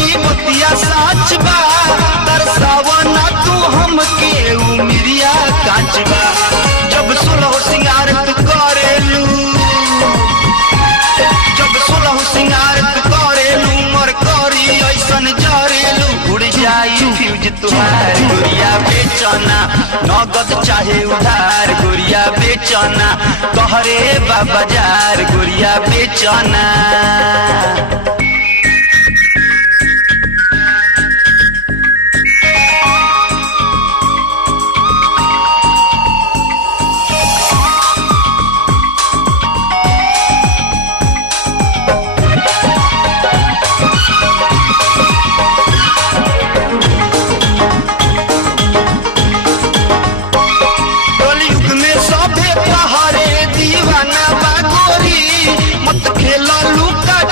ई बतिया साच बा दर्शावा ना तू हमके उमिरिया काच बा जब सोलह सिंगार तू करेलू जब सोलह सिंगार तू करेलू मर करी ऐसन जरेलू उड़ जाई फ्यूज तुहार गुड़िया बेचना नगद चाहे उधार गुड़िया बेचना तोहरे बाजार गुड़िया बेचना।